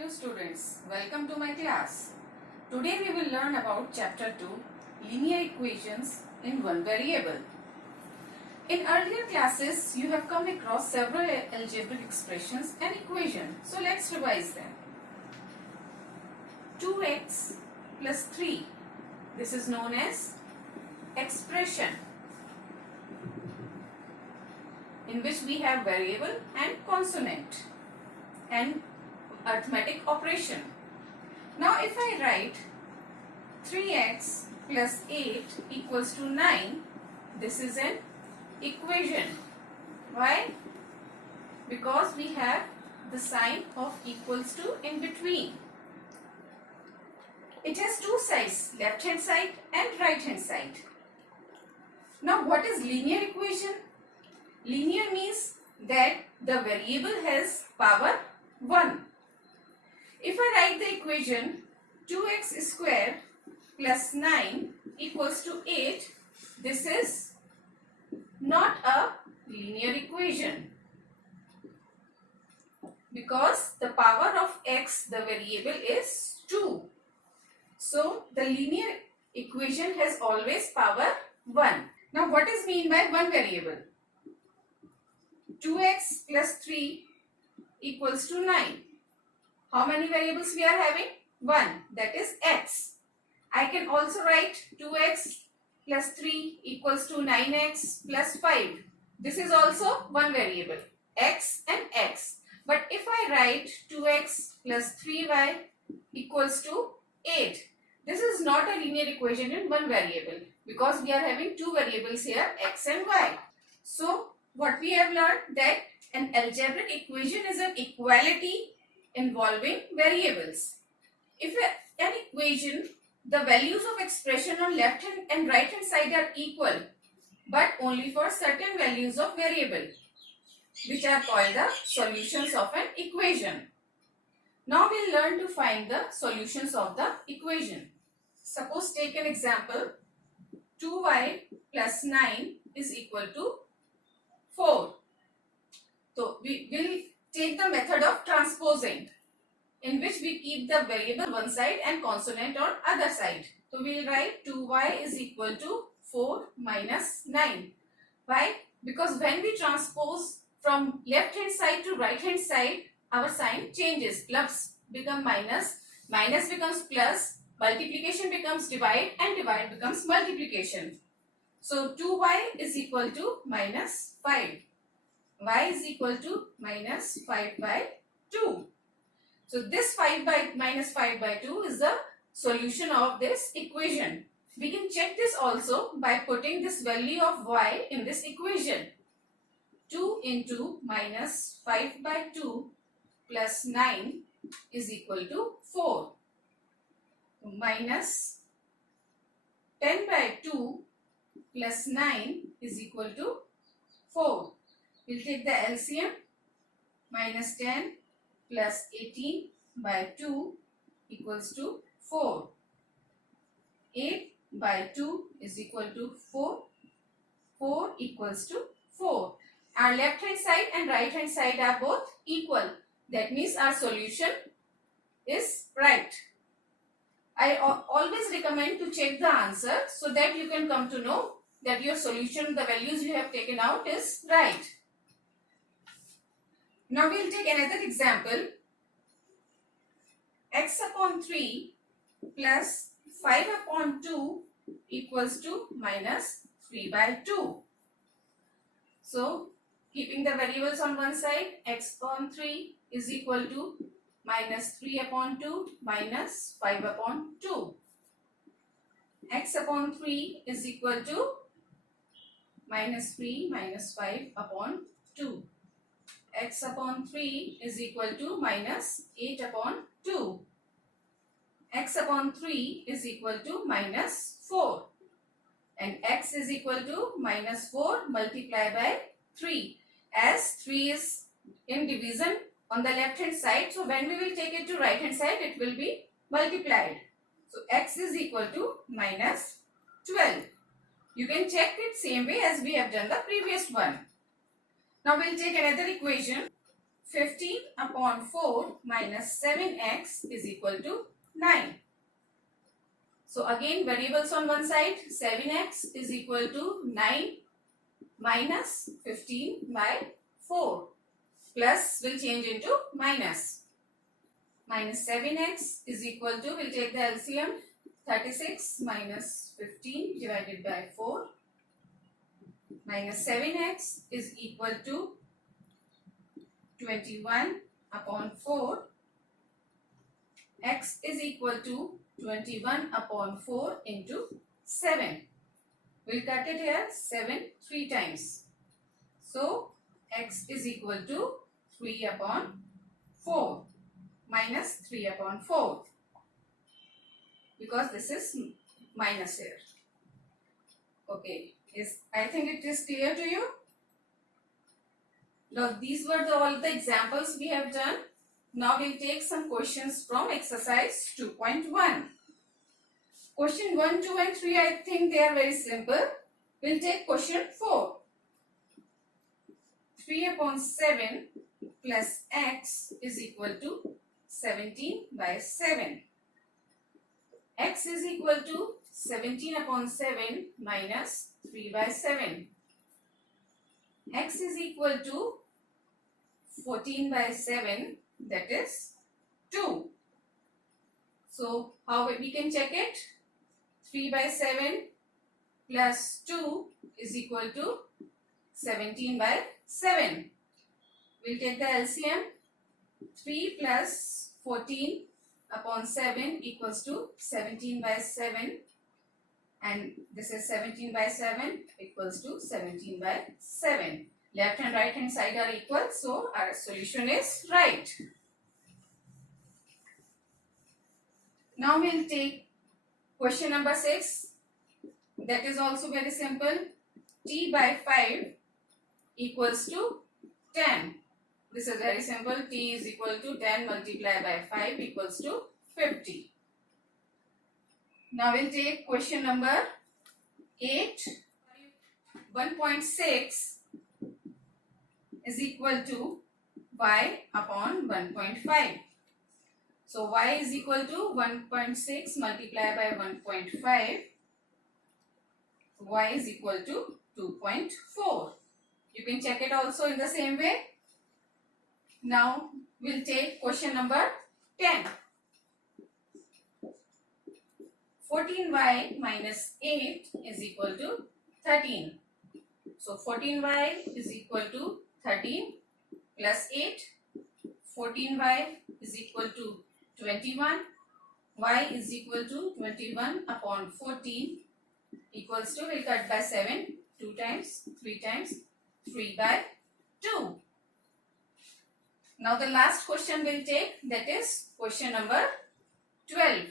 Hello students, welcome to my class. Today we will learn about chapter 2, linear equations in one variable. In earlier classes you have come across several algebraic expressions and equations. So let's revise them. 2x plus 3, this is known as expression in which we have variable and consonant and arithmetic operation. Now if I write 3x plus 8 equals to 9, this is an equation. Why? Because we have the sign of equals to in between. It has two sides, left hand side and right hand side. Now what is linear equation? Linear means that the variable has power 1. If I write the equation 2x square plus 9 equals to 8, this is not a linear equation because the power of x, the variable, is 2. So the linear equation has always power 1. Now what is mean by one variable? 2x plus 3 equals to 9. How many variables we are having? 1, that is x. I can also write 2x plus 3 equals to 9x plus 5. This is also one variable, x and x. But if I write 2x plus 3y equals to 8, this is not a linear equation in one variable because we are having two variables here, x and y. So what we have learned, that an algebraic equation is an equality involving variables. If an equation, the values of expression on left hand and right hand side are equal, but only for certain values of variable, which are called the solutions of an equation. Now we'll learn to find the solutions of the equation. Suppose take an example, 2y plus 9 is equal to 4. So we will take the method of transposing, in which we keep the variable one side and consonant on other side. So we will write 2y is equal to 4 minus 9. Why? Because when we transpose from left hand side to right hand side, our sign changes. Plus become minus, minus becomes plus, multiplication becomes divide, and divide becomes multiplication. So 2y is equal to minus 5. Y is equal to minus 5 by 2. So this 5 by minus 5 by 2 is the solution of this equation. We can check this also by putting this value of y in this equation. 2 into minus 5 by 2 plus 9 is equal to 4. Minus 10 by 2 plus 9 is equal to 4. We'll take the LCM. Minus 10 plus 18 by 2 equals to 4. 8 by 2 is equal to 4. 4 equals to 4. Our left hand side and right hand side are both equal. That means our solution is right. I always recommend to check the answer so that you can come to know that your solution, the values you have taken out, is right. Now we will take another example. X upon 3 plus 5 upon 2 equals to minus 3 by 2. So keeping the variables on one side, x upon 3 is equal to minus 3 upon 2 minus 5 upon 2. X upon 3 is equal to minus 3 minus 5 upon 2. X upon 3 is equal to minus 8 upon 2. X upon 3 is equal to minus 4. And x is equal to minus 4 multiplied by 3. As 3 is in division on the left hand side, so when we will take it to right hand side, it will be multiplied. So x is equal to minus 12. You can check it same way as we have done the previous one. Now we will take another equation. 15 upon 4 minus 7x is equal to 9. So again variables on one side, 7x is equal to 9 minus 15 by 4. Plus will change into minus. Minus 7x is equal to, we'll take the LCM, 36 minus 15 divided by 4. Minus 7x is equal to 21 upon 4. X is equal to 21 upon 4 into 7. We'll cut it here, 7 3 times. So, x is equal to 3 upon 4 minus 3 upon 4. Because this is minus here. Okay, I think it is clear to you. Now, these were all the examples we have done. Now, we'll take some questions from exercise 2.1. Question 1, 2 and 3, I think they are very simple. We'll take question 4. 3 upon 7 plus x is equal to 17 by 7. X is equal to 17 upon 7 minus 3 by 7. X is equal to 14 by 7, that is 2. So, how we can check it? 3 by 7 plus 2 is equal to 17 by 7. We'll take the LCM. 3 plus 14 upon 7 equals to 17 by 7. And this is 17 by 7 equals to 17 by 7. Left and right hand side are equal, so our solution is right. Now we'll take question number 6. That is also very simple. T by 5 equals to 10. This is very simple. T is equal to 10 multiplied by 5 equals to 50. Now we'll take question number 8. 1.6 is equal to y upon 1.5. So y is equal to 1.6 multiplied by 1.5. Y is equal to 2.4. You can check it also in the same way. Now we'll take question number 10. 14y minus 8 is equal to 13. So 14y is equal to 13 plus 8. 14y is equal to 21. Y is equal to 21 upon 14 equals to, we'll cut by 7, 2 times, 3 times, 3 by 2. Now the last question we'll take, that is question number 12.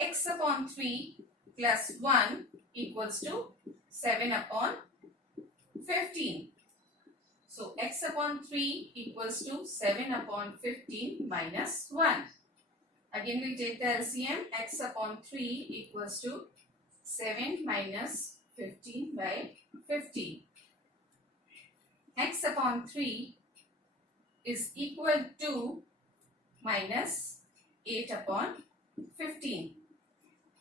X upon 3 plus 1 equals to 7 upon 15. So x upon 3 equals to 7 upon 15 minus 1. Again we take the LCM. X upon 3 equals to 7 minus 15 by 15. X upon 3 is equal to minus 8 upon 15.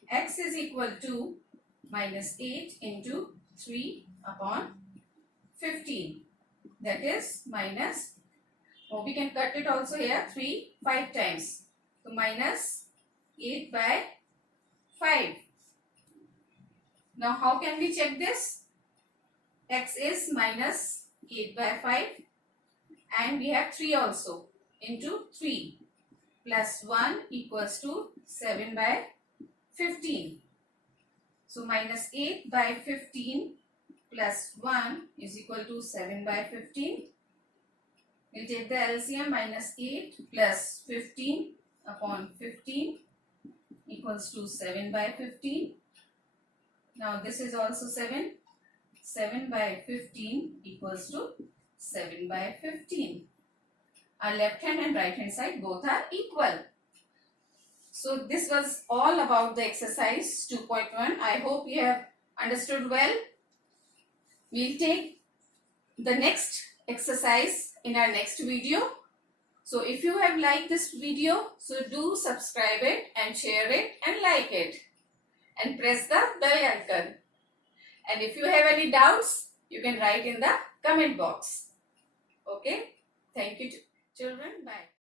X is equal to minus 8 into 3 upon 15. That is minus, we can cut it also here, 3, 5 times. So minus 8 by 5. Now how can we check this? X is minus 8 by 5 and we have 3 also into 3 plus 1 equals to 7 by 15. So minus 8 by 15 plus 1 is equal to 7 by 15. We'll take the LCM. Minus 8 plus 15 upon 15 equals to 7 by 15. Now this is also 7. 7 by 15 equals to 7 by 15. Our left hand and right hand side both are equal. So this was all about the exercise 2.1. I hope you have understood well. We'll take the next exercise in our next video. So if you have liked this video, so do subscribe it and share it and like it and press the bell icon. And if you have any doubts, you can write in the comment box. Okay? Thank you, children. Bye.